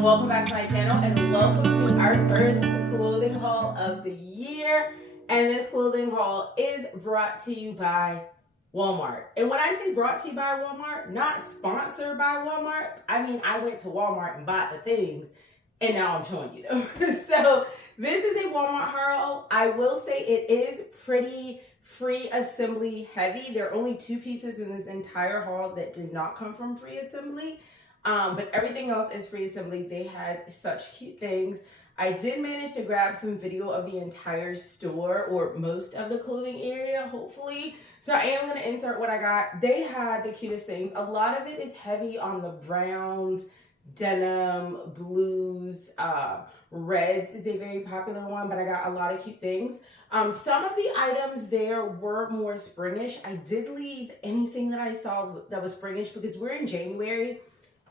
welcome back to my channel, and welcome to our first clothing haul of the year. And this clothing haul is brought to you by Walmart. And when I say brought to you by Walmart, not sponsored by Walmart, I mean I went to Walmart and bought the things, and now I'm showing you them. So this is a Walmart haul. I will say it is pretty free assembly heavy. There are only 2 pieces in this entire haul that did not come from free assembly. But everything else is free assembly. They had such cute things. I did manage to grab some video of the entire store, or most of the clothing area, hopefully. So I am going to insert what I got. They had the cutest things. A lot of it is heavy on the browns, denim, blues, reds is a very popular one, but I got a lot of cute things. Some of the items there were more springish. I did leave anything that I saw that was springish because we're in January.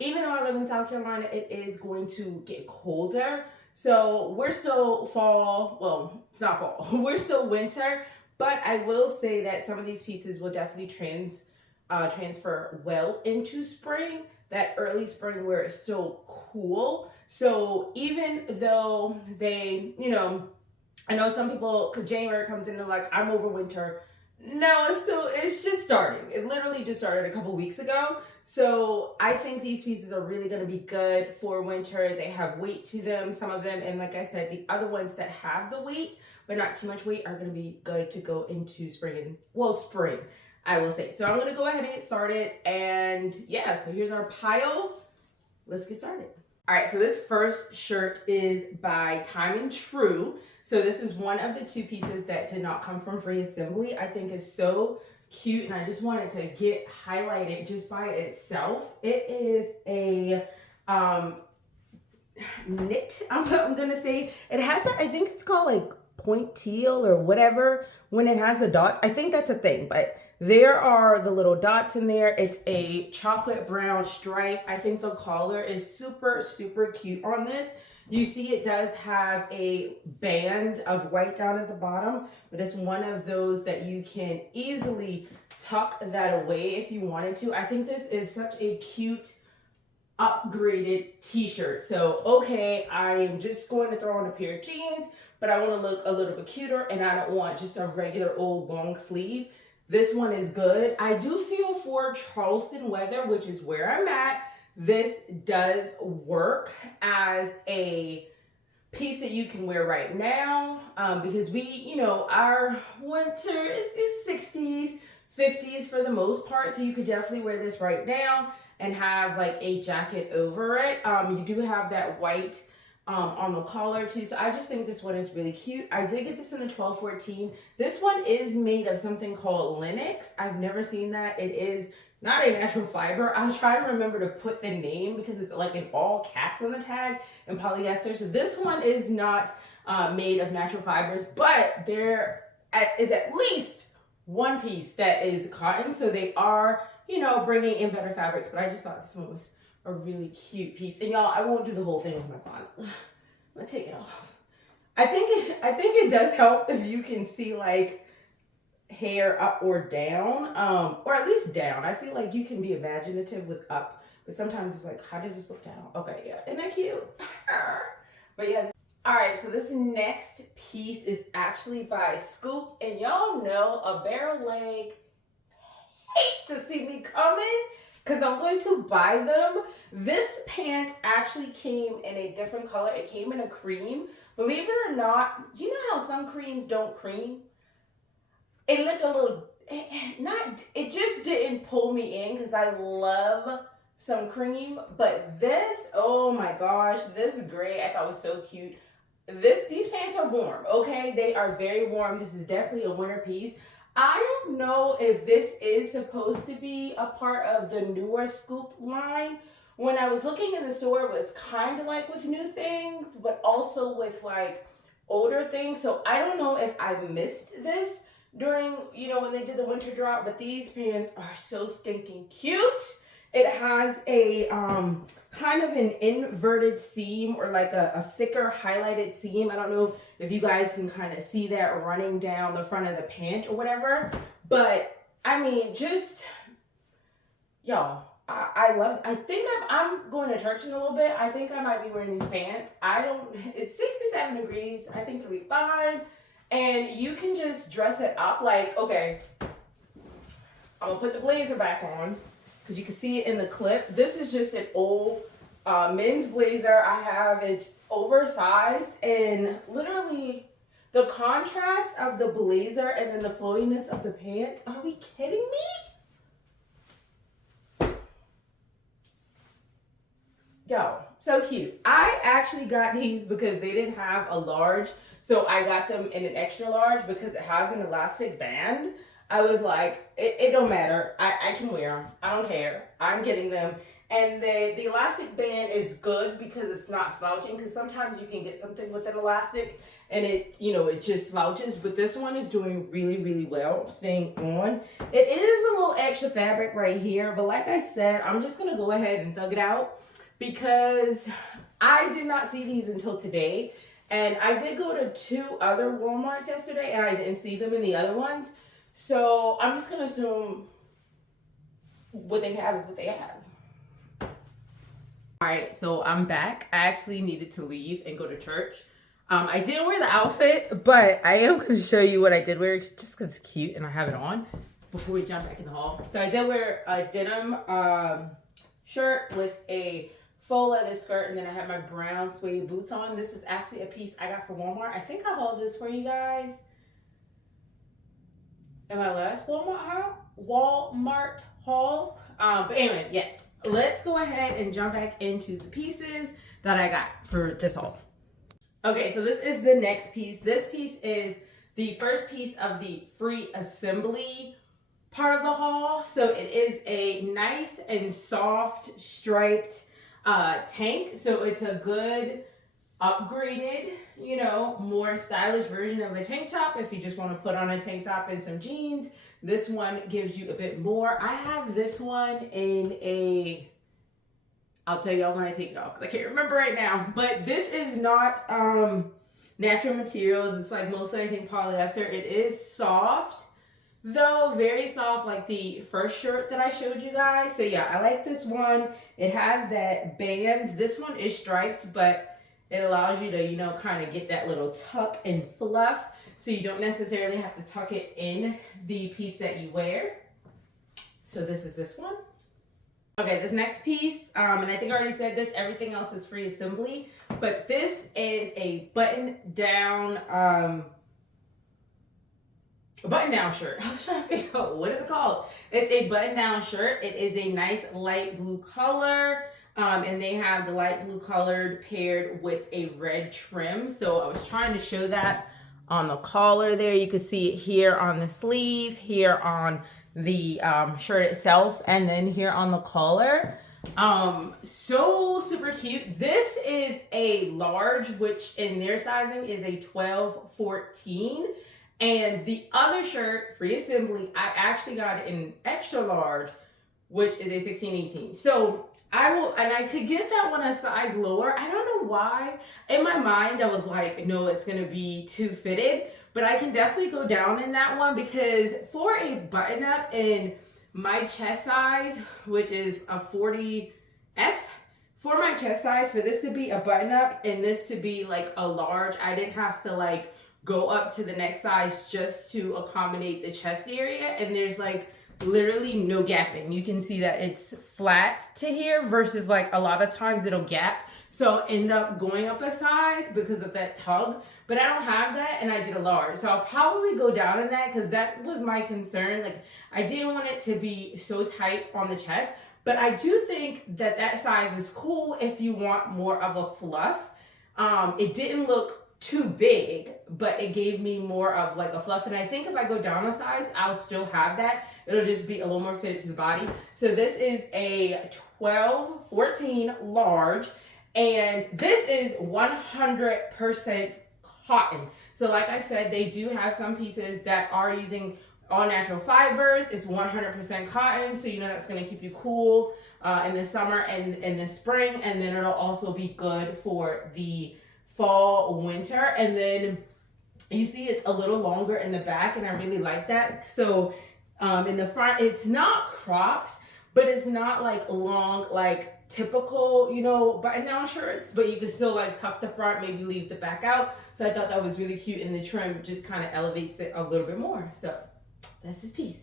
Even though I live in South Carolina, it is going to get colder. So we're still fall, well, it's not fall, we're still winter, but I will say that some of these pieces will definitely transfer well into spring, that early spring where it's still cool. So even though they, I know some people, because January comes in and like, I'm over winter. No, it's just starting. It literally just started a couple weeks ago. So I think these pieces are really going to be good for winter. They have weight to them, some of them. And like I said, the other ones that have the weight, but not too much weight, are going to be good to go into spring. Spring, I will say. So I'm going to go ahead and get started. And yeah, so here's our pile. Let's get started. All right, so this first shirt is by Time and True. So this is one of the 2 pieces that did not come from free assembly. I think it's so cute, and I just wanted to get highlighted just by itself. It is a knit, I'm gonna say. It has that, I think it's called like Pointelle or whatever, when it has the dots. I think that's a thing, but there are the little dots in there. It's a chocolate brown stripe. I think the collar is super, super cute on this. You see it does have a band of white down at the bottom, but it's one of those that you can easily tuck that away if you wanted to. I think this is such a cute upgraded t-shirt. So, okay, I'm just going to throw on a pair of jeans, but I want to look a little bit cuter and I don't want just a regular old long sleeve. This one is good. I do feel for Charleston weather, which is where I'm at, this does work as a piece that you can wear right now, because we, our winter is 60s, 50s for the most part. So you could definitely wear this right now and have like a jacket over it. You do have that white on the collar too. So I just think this one is really cute. I did get this in a 12-14. This one is made of something called Linux. I've never seen that. It is not a natural fiber. I was trying to remember to put the name because it's like in all caps on the tag and polyester. So this one is not made of natural fibers, but there is at least one piece that is cotton. So they are, bringing in better fabrics, but I just thought this one was a really cute piece. And y'all, I won't do the whole thing with my bonnet. I'm gonna take it off. I think it does help if you can see like hair up or down, or at least down. I feel like you can be imaginative with up, but sometimes it's like, how does this look down? Okay, yeah, isn't that cute? But yeah. All right, so this next piece is actually by Scoop, and y'all know a barrel leg hate to see me coming because I'm going to buy them. This pant actually came in a different color. It came in a cream. Believe it or not, you know how some creams don't cream? It looked a little, it just didn't pull me in because I love some cream. But this, oh my gosh, this gray I thought was so cute. These pants are warm, okay? They are very warm. This is definitely a winter piece. I don't know if this is supposed to be a part of the newer Scoop line. When I was looking in the store, it was kind of like with new things, but also with like older things. So I don't know if I missed this during, when they did the winter drop, but these pants are so stinking cute. It has a kind of an inverted seam, or like a thicker highlighted seam. I don't know if you guys can kind of see that running down the front of the pant or whatever. But I mean, just, y'all, I love, I think I'm going to church in a little bit. I think I might be wearing these pants. It's 67 degrees. I think it'll be fine. And you can just dress it up like, okay, I'm gonna put the blazer back on because you can see it in the clip. This is just an old men's blazer I have. It's oversized, and literally the contrast of the blazer and then the flowiness of the pants. Are we kidding me? Yo, so cute. I actually got these because they didn't have a large, so I got them in an extra large because it has an elastic band. I was like, it don't matter. I can wear them. I don't care. I'm getting them. And the elastic band is good because it's not slouching, because sometimes you can get something with an elastic and it, you know, it just slouches. But this one is doing really, really well, staying on. It is a little extra fabric right here, but like I said, I'm just going to go ahead and thug it out because I did not see these until today. And I did go to 2 other Walmarts yesterday and I didn't see them in the other ones. So I'm just going to assume what they have is what they have. All right, so I'm back. I actually needed to leave and go to church. I didn't wear the outfit, but I am going to show you what I did wear just because it's cute and I have it on before we jump back in the hall. So I did wear a denim shirt with a faux leather skirt, and then I have my brown suede boots on. This is actually a piece I got from Walmart. I think I hauled this for you guys in my last Walmart haul. But anyway, yes. Let's go ahead and jump back into the pieces that I got for this haul. Okay, so this is the next piece. This piece is the first piece of the free assembly part of the haul. So it is a nice and soft striped tank. So it's a good upgraded, you know, more stylish version of a tank top. If you just want to put on a tank top and some jeans, this one gives you a bit more. I have this one in a, I'll tell y'all when I take it off because I can't remember right now, but this is not natural materials. It's like mostly, I think, polyester. It is soft though, very soft, like the first shirt that I showed you guys. So yeah, I like this one. It has that band. This one is striped, but it allows you to, you know, kind of get that little tuck and fluff, so you don't necessarily have to tuck it in the piece that you wear. So this is this one. Okay, this next piece, and I think I already said this, everything else is free assembly, but this is a button-down shirt. I was trying to figure out, what is it called? It's a button-down shirt. It is a nice light blue color. And they have the light blue colored paired with a red trim. So I was trying to show that on the collar there. You can see it here on the sleeve, here on the shirt itself, and then here on the collar. So super cute. This is a large, which in their sizing is a 12-14. And the other shirt, free assembly, I actually got it in extra large, which is a 16-18. So I could get that one a size lower. I don't know why. In my mind, I was like, no, it's going to be too fitted. But I can definitely go down in that one because for a button up in my chest size, which is a 40F, for my chest size, for this to be a button up and this to be like a large, I didn't have to like go up to the next size just to accommodate the chest area. And there's like literally no gapping. You can see that it's flat to here versus like a lot of times it'll gap. So I'll end up going up a size because of that tug, but I don't have that and I did a large. So I'll probably go down in that because that was my concern. Like I didn't want it to be so tight on the chest, but I do think that that size is cool if you want more of a fluff. It didn't look too big, but it gave me more of like a fluff. And I think if I go down a size, I'll still have that. It'll just be a little more fitted to the body. So this is a 12-14 large, and this is 100% cotton. So like I said, they do have some pieces that are using all natural fibers. It's 100% cotton, so you know that's going to keep you cool in the summer and in the spring, and then it'll also be good for the fall, winter. And then you see it's a little longer in the back, and I really like that. So in the front, it's not cropped, but it's not like long, like typical, you know, button down shirts, but you can still like tuck the front, maybe leave the back out. So I thought that was really cute, and the trim just kind of elevates it a little bit more. So that's this piece.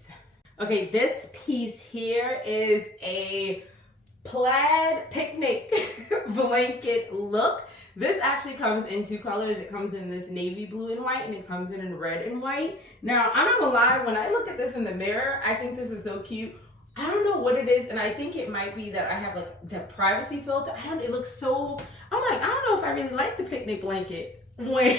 Okay, this piece here is a plaid picnic blanket look. This actually comes in two colors. It comes in this navy blue and white, and it comes in red and white. Now, I'm not gonna lie, when I look at this in the mirror, I think this is so cute. I don't know what it is, and I think it might be that I have like the privacy filter. It looks so, I'm like, I don't know if I really like the picnic blanket when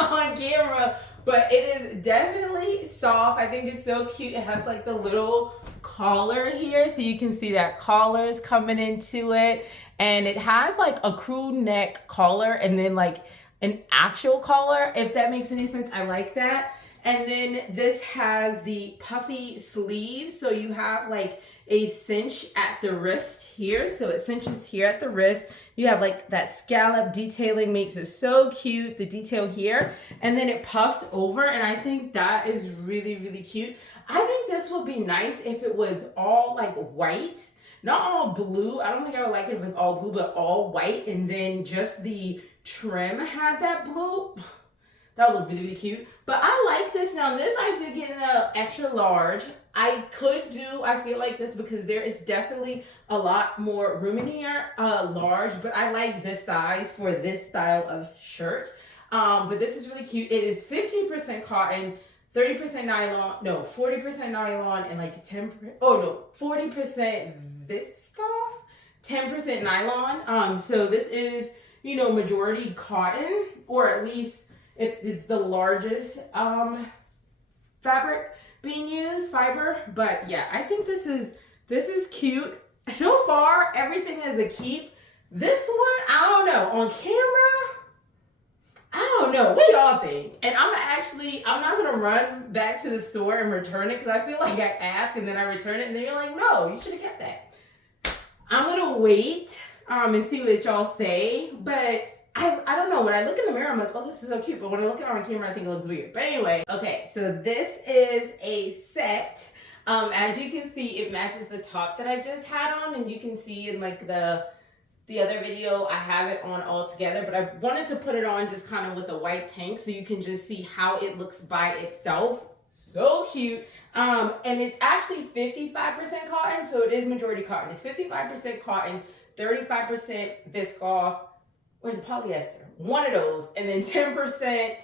on camera, but it is definitely soft. I think it's so cute. It has like the little collar here, so you can see that collar is coming into it, and it has like a crew neck collar and then like an actual collar, if that makes any sense. I like that. And then this has the puffy sleeves, so you have like a cinch at the wrist here, so it cinches here at the wrist. You have like that scallop detailing, makes it so cute, the detail here, and then it puffs over, and I think that is really, really cute. I think this would be nice if it was all like white, not all blue. I don't think I would like it if it was all blue, but all white, and then just the trim had that blue. That looks really, really cute. But I like this. Now, this I did get in an extra large. I feel like this because there is definitely a lot more room in here, large, but I like this size for this style of shirt. But this is really cute. It is 50% cotton, 30% nylon, no, 40% nylon, and like 40% viscose, 10% nylon. So this is, you know, majority cotton, or at least it is the largest fabric being used, fiber. But yeah, I think this is cute. So far, everything is a keep. This one, I don't know. On camera, I don't know. What do y'all think? And I'm not gonna run back to the store and return it, because I feel like I ask and then I return it, and then you're like, no, you should have kept that. I'm gonna wait and see what y'all say, but I don't know. When I look in the mirror, I'm like, oh, this is so cute. But when I look at it on camera, I think it looks weird. But anyway, okay, so this is a set. As you can see, it matches the top that I just had on, and you can see in like the other video, I have it on all together, but I wanted to put it on just kind of with a white tank so you can just see how it looks by itself. So cute. And it's actually 55% cotton, so it is majority cotton. It's 55% cotton, 35% viscose, or is it polyester? One of those, and then 10%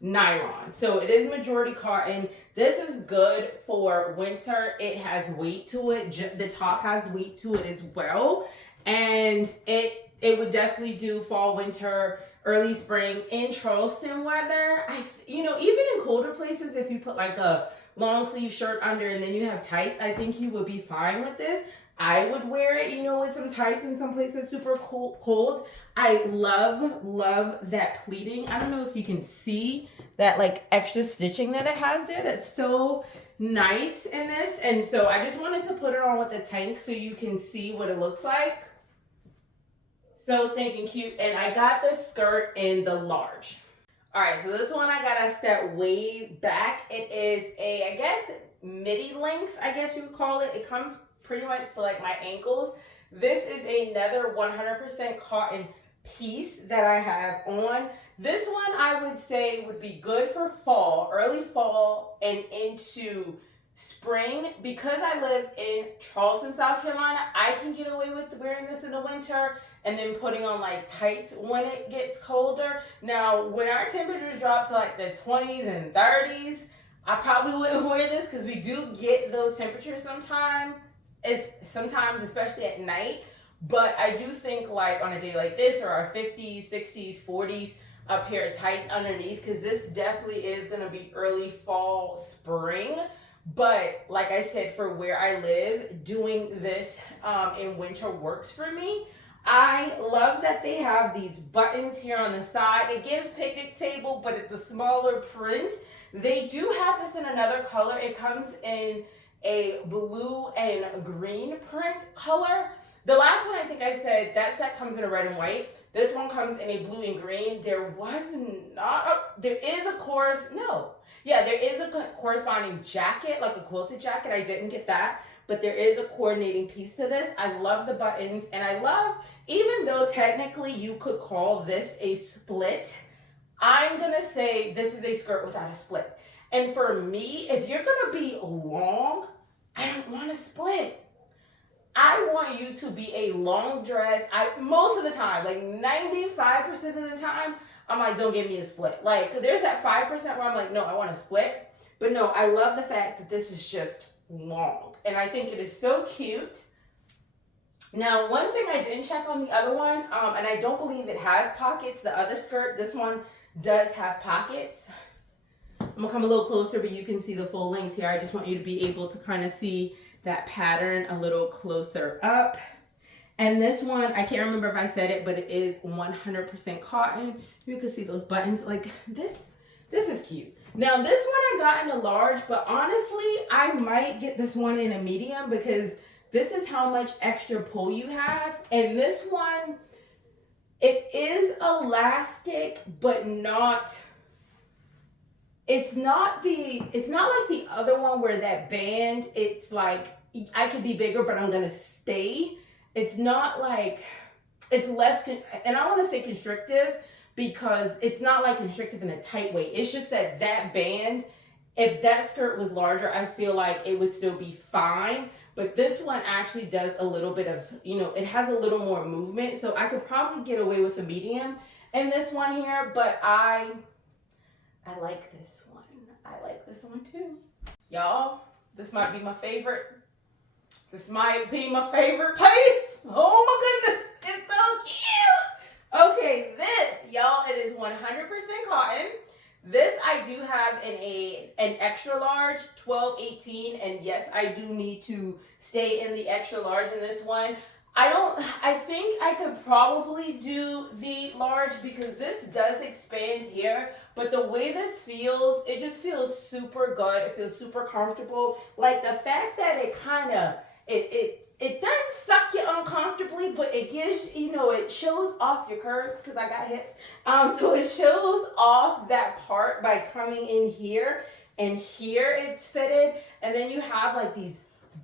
nylon. So it is majority cotton. This is good for winter. It has weight to it. The top has weight to it as well, and it would definitely do fall, winter, early spring in Charleston weather. Even in colder places, if you put like a long sleeve shirt under and then you have tights, I think you would be fine with this. I would wear it, with some tights in some places super cold. I love that pleating. I don't know if you can see that like extra stitching that it has there. That's so nice in this. And so I just wanted to put it on with the tank so you can see what it looks like. So stinking cute. And I got the skirt in the large. All right, so this one I got to step way back. It is a, I guess, midi length, I guess you would call it. It comes pretty much to like my ankles. This is another 100% cotton piece that I have on. This one I would say would be good for fall, early fall and into spring. Because I live in Charleston, South Carolina, I can get away with wearing this in the winter and then putting on like tights when it gets colder. Now, when our temperatures drop to like the 20s and 30s, I probably wouldn't wear this because we do get those temperatures sometimes, especially at night. But I do think like on a day like this, or our 50s, 60s, 40s, a pair of tights underneath, because this definitely is going to be early fall, spring. But like I said, for where I live, doing this in winter works for me. I love that they have these buttons here on the side. It gives picnic table, but it's a smaller print. They do have this in another color. It comes in a blue and green print color. The last one, I think I said, that set comes in a red and white. This one comes in a blue and green. There is a corresponding jacket, like a quilted jacket. I didn't get that, but there is a coordinating piece to this. I love the buttons, and I love, even though technically you could call this a split, I'm gonna say this is a skirt without a split. And for me, if you're gonna be long, I don't want a split. I want you to be a long dress. Most of the time, like 95% of the time, I'm like, don't give me a split. Like, there's that 5% where I'm like, no, I want a split. But no, I love the fact that this is just long. And I think it is so cute. Now, one thing I didn't check on the other one, and I don't believe it has pockets. The other skirt, this one does have pockets. I'm gonna come a little closer, but you can see the full length here. I just want you to be able to kind of see that pattern a little closer up. And this one, I can't remember if I said it, but it is 100% cotton. You can see those buttons. Like, this is cute. Now, this one I got in a large, but honestly, I might get this one in a medium because this is how much extra pull you have. And this one, it is elastic, but not, it's not like the other one where that band, it's like, I could be bigger, but I'm gonna stay. It's not like, it's less, and I wanna say constrictive because it's not like constrictive in a tight way. It's just that band, if that skirt was larger, I feel like it would still be fine. But this one actually does a little bit of, it has a little more movement. So I could probably get away with a medium in this one here, but I like this one. I like this one too. Y'all, this might be my favorite. This might be my favorite piece. Oh my goodness, it's so cute. Okay, this, y'all, it is 100% cotton. This I do have in an extra large, 12, 18, and yes, I do need to stay in the extra large in this one. I think I could probably do the large because this does expand here, but the way this feels, it just feels super good. It feels super comfortable. Like the fact that it kind of, it doesn't suck you uncomfortably, but it gives, it shows off your curves because I got hips. So it shows off that part by coming in here, and here it's fitted, and then you have like these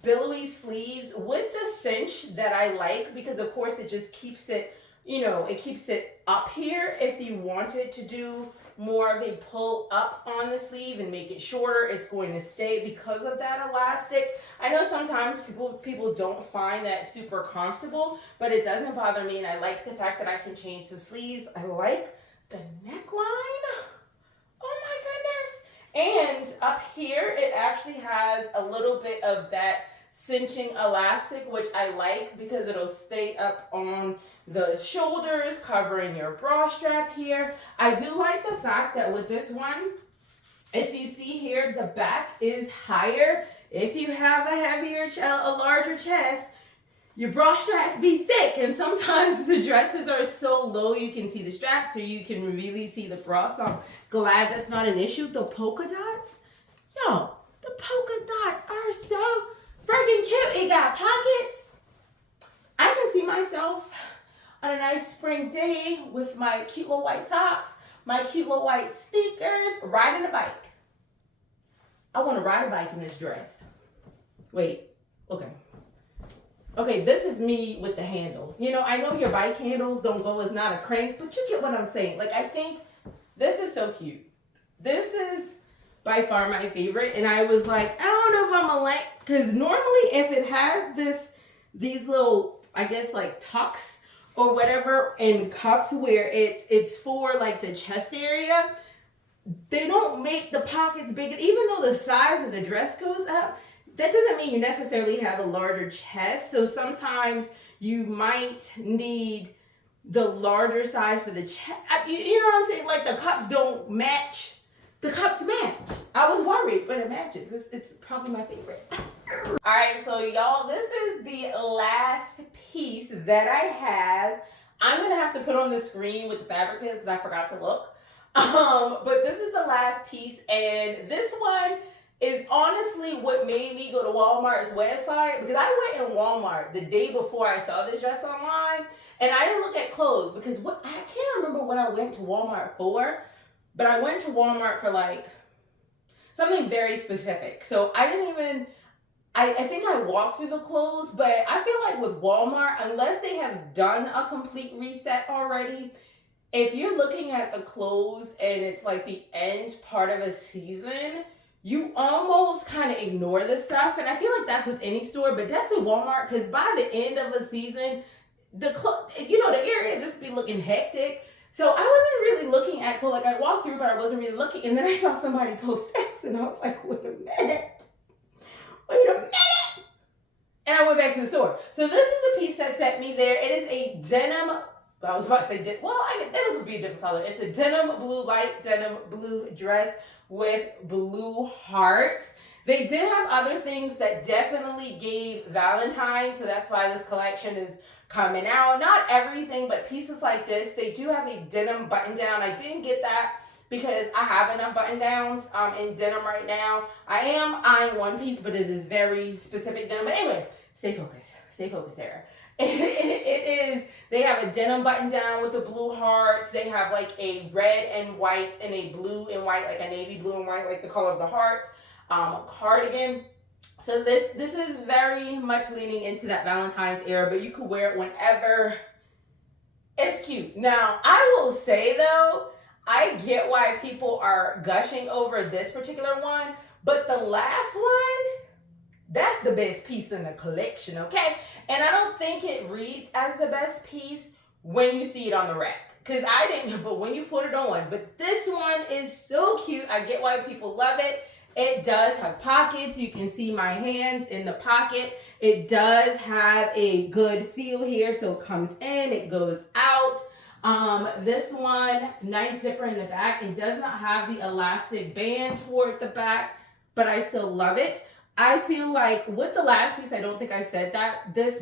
billowy sleeves with the cinch that I like because of course it just keeps it, it keeps it up here. If you wanted to do more of a pull up on the sleeve and make it shorter, it's going to stay because of that elastic. I know sometimes people don't find that super comfortable, but it doesn't bother me, and I like the fact that I can change the sleeves. I like the neckline. Oh my goodness. And up here, it actually has a little bit of that cinching elastic, which I like because it'll stay up on the shoulders, covering your bra strap here. I do like the fact that with this one, if you see here, the back is higher. If you have a larger chest, your bra straps be thick, and sometimes the dresses are so low you can see the straps or you can really see the bra, so I'm glad that's not an issue. The polka dots, yo, the polka dots are so freaking cute. It got pockets. I can see myself on a nice spring day with my cute little white socks, my cute little white sneakers, riding a bike. I want to ride a bike in this dress. Wait, okay. Okay, this is me with the handles. I know your bike handles don't go as not a crank, but you get what I'm saying. Like, I think this is so cute. This is by far my favorite, and I was like, I don't know if I'm gonna like, because normally if it has these little, I guess like tucks or whatever and cups where it's for like the chest area, they don't make the pockets bigger. Even though the size of the dress goes up, that doesn't mean you necessarily have a larger chest. So sometimes you might need the larger size for the chest. You know what I'm saying? Like the cups don't match. The cups match. I was worried, but it matches. It's probably my favorite. All right, so y'all, this is the last piece that I have. I'm gonna have to put on the screen what the fabric is because I forgot to look. But this is the last piece, and this one is honestly what made me go to Walmart's website, because I went in Walmart the day before I saw this dress online, and I didn't look at clothes because I can't remember what I went to Walmart for, but I went to Walmart for like something very specific. So I didn't even, I think I walked through the clothes, but I feel like with Walmart, unless they have done a complete reset already, if you're looking at the clothes and it's like the end part of a season, you almost kind of ignore the stuff. And I feel like that's with any store, but definitely Walmart, because by the end of a season, the area just be looking hectic. So I wasn't really looking at clothes. Like I walked through, but I wasn't really looking. And then I saw somebody post this, and I was like, wait a minute. And I went back to the store. So this is the piece that set me there. It is a denim. I was about to say, denim could be a different color. It's a denim blue, light denim blue dress with blue hearts. They did have other things that definitely gave Valentine's, so that's why this collection is coming out. Not everything, but pieces like this. They do have a denim button down. I didn't get that because I have enough button downs in denim right now. I am eyeing one piece, but it is very specific denim. But anyway, stay focused. Stay focused, Sarah. They have a denim button down with the blue hearts. They have like a red and white and a blue and white, like a navy blue and white, like the color of the hearts, cardigan. So this is very much leaning into that Valentine's era, but you could wear it whenever. It's cute. Now, I will say though, I get why people are gushing over this particular one, but the last one, that's the best piece in the collection, okay? And I don't think it reads as the best piece when you see it on the rack. Because I didn't, but when you put it on. But this one is so cute. I get why people love it. It does have pockets. You can see my hands in the pocket. It does have a good feel here. So it comes in, it goes out. This one, nice zipper in the back. It does not have the elastic band toward the back, but I still love it. I feel like with the last piece, I don't think I said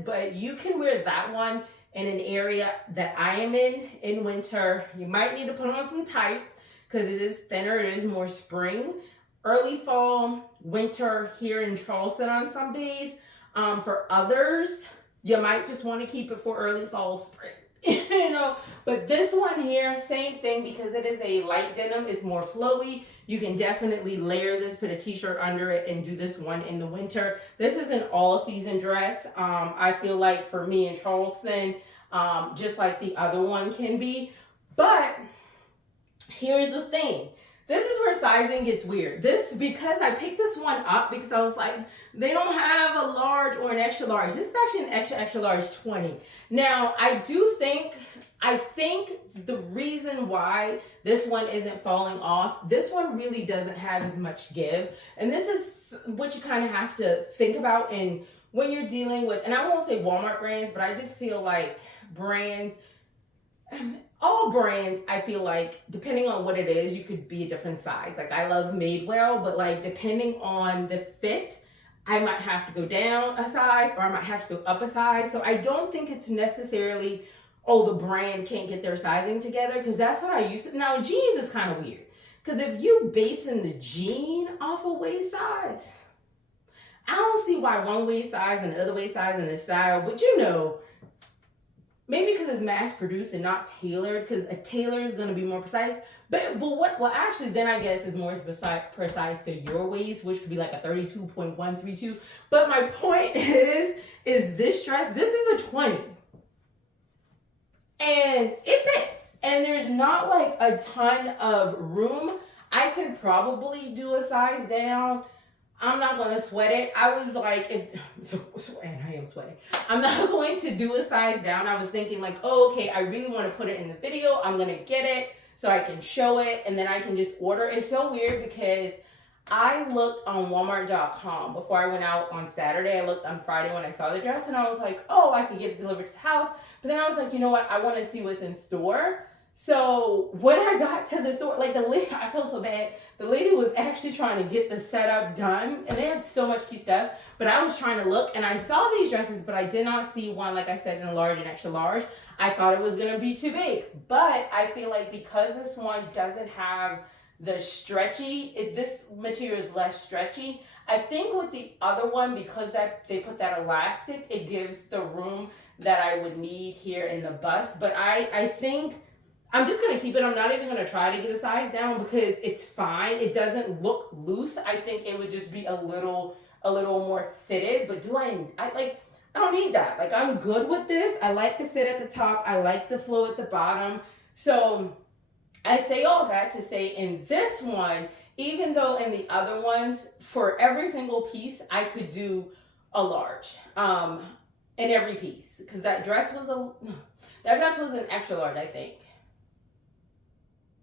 but you can wear that one in an area that I am in winter. You might need to put on some tights because it is thinner. It is more spring, early fall, winter here in Charleston on some days. For others, you might just want to keep it for early fall, spring. But this one here, same thing, because it is a light denim. It's more flowy. You can definitely layer this, put a t-shirt under it, and do this one in the winter. This is an all-season dress. I feel like for me in Charleston, just like the other one can be. But here's the thing. This is where sizing gets weird. Because I picked this one up because I was like, they don't have a large or an extra large. This is actually an extra, extra large 20. Now, I think the reason why this one isn't falling off, this one really doesn't have as much give. And this is what you kind of have to think about when you're dealing with, and I won't say Walmart brands, but I just feel like all brands, I feel like, depending on what it is, you could be a different size. Like, I love Madewell, but like, depending on the fit, I might have to go down a size or I might have to go up a size. So I don't think it's necessarily, the brand can't get their sizing together, because that's what I used to. Now, jeans is kind of weird, because if you basing the jean off of waist size, I don't see why one waist size and the other waist size and the style, but maybe because it's mass produced and not tailored, because a tailor is going to be more precise. Actually, then I guess is more precise to your waist, which could be like a 32.132. But my point is this dress, this is a 20. And it fits. And there's not like a ton of room. I could probably do a size down. I'm not going to sweat it. I was like, and I am sweating. I'm not going to do a size down. I was thinking like, okay, I really want to put it in the video. I'm going to get it so I can show it, and then I can just order. It's so weird because I looked on Walmart.com before I went out on Saturday. I looked on Friday when I saw the dress, and I was like, I could get it delivered to the house. But then I was like, you know what? I want to see what's in store. So when I got to the store, like the lady, I felt so bad. The lady was actually trying to get the setup done, and they have so much cute stuff. But I was trying to look, and I saw these dresses, but I did not see one, like I said, in a large and extra large. I thought it was going to be too big. But I feel like because this one doesn't have the stretchy, this material is less stretchy. I think with the other one, because they put that elastic, it gives the room that I would need here in the bust. But I think I'm just going to keep it. I'm not even going to try to get a size down because it's fine. It doesn't look loose. I think it would just be a little more fitted. But I don't need that. Like, I'm good with this. I like the fit at the top. I like the flow at the bottom. So I say all that to say in this one, even though in the other ones, for every single piece, I could do a large in every piece. Because that dress was an extra large, I think.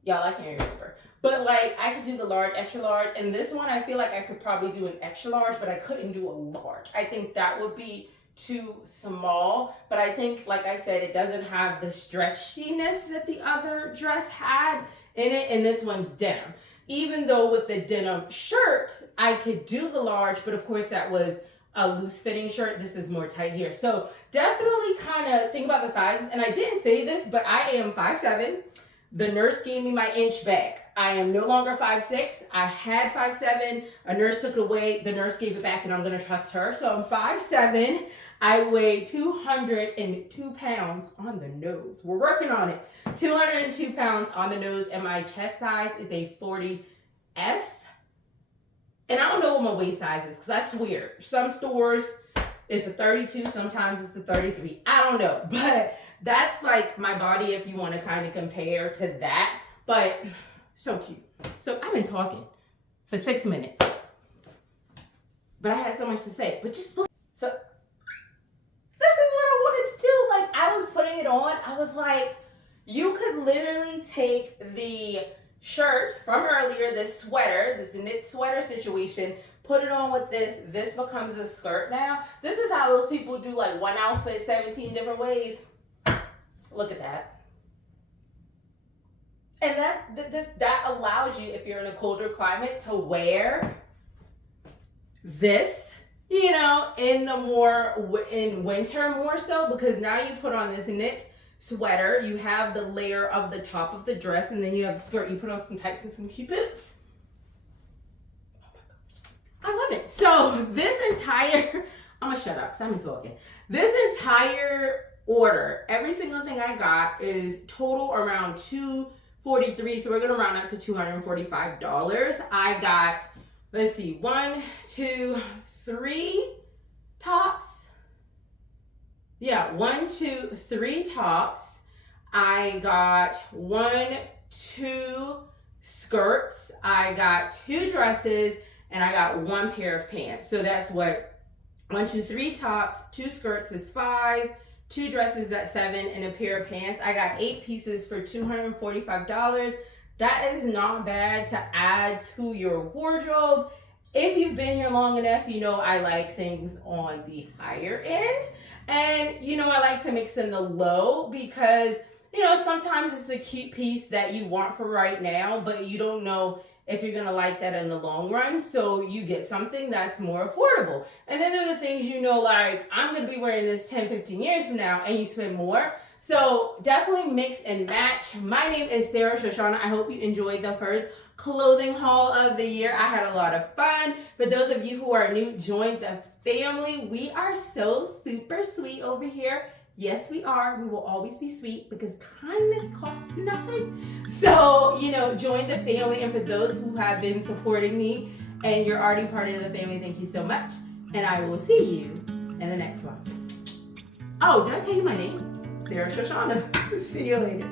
Y'all, I can't remember. But like, I could do the large, extra large. And this one, I feel like I could probably do an extra large, but I couldn't do a large. I think that would be too small. But I think, like I said, it doesn't have the stretchiness that the other dress had in it. And this one's denim. Even though with the denim shirt, I could do the large, but of course that was a loose fitting shirt. This is more tight here. So definitely kind of think about the sizes. And I didn't say this, but I am 5'7". The nurse gave me my inch back. I am no longer 5'6". I had 5'7". A nurse took it away. The nurse gave it back, and I'm going to trust her. So I'm 5'7". I weigh 202 pounds on the nose. We're working on it. 202 pounds on the nose, and my chest size is a 40S. And I don't know what my waist size is, because that's weird. Some stores, it's a 32, sometimes it's a 33. I don't know, but that's like my body if you want to kind of compare to that. But so cute. So I've been talking for 6 minutes, but I had so much to say. But just look. So this is what I wanted to do. Like, I was putting it on. I was like, you could literally take the shirt from earlier, this sweater, this knit sweater situation, put it on with this. This becomes a skirt now. This is how those people do like one outfit 17 different ways. Look at that. And that allows you, if you're in a colder climate, to wear this, you know, in winter more so, because now you put on this knit sweater, you have the layer of the top of the dress, and then you have the skirt. You put on some tights and some cute boots. I love it. So this entire, I'm gonna shut up because I'm talking. This entire order, every single thing I got is total around $243. So we're gonna round up to $245. I got, let's see, 1, 2, 3 tops. Yeah, 1, 2, 3 tops. I got 1, 2 skirts. I got 2 dresses. And I got 1 pair of pants. So that's what 1, 2, 3 tops, 2 skirts is 5, 2 dresses that's 7, and a pair of pants. I got 8 pieces for $245. That is not bad to add to your wardrobe. If you've been here long enough, you know I like things on the higher end. And you know I like to mix in the low because, you know, sometimes it's a cute piece that you want for right now, but you don't know if you're gonna like that in the long run, so you get something that's more affordable. And then there are the things, you know, like, I'm gonna be wearing this 10, 15 years from now, and you spend more. So definitely mix and match. My name is Sho'Shanna. I hope you enjoyed the first clothing haul of the year. I had a lot of fun. For those of you who are new, join the family. We are so super sweet over here. Yes, we are. We will always be sweet because kindness costs you nothing. So, you know, join the family. And for those who have been supporting me and you're already part of the family, thank you so much. And I will see you in the next one. Oh, did I tell you my name? Sho'Shanna. See you later.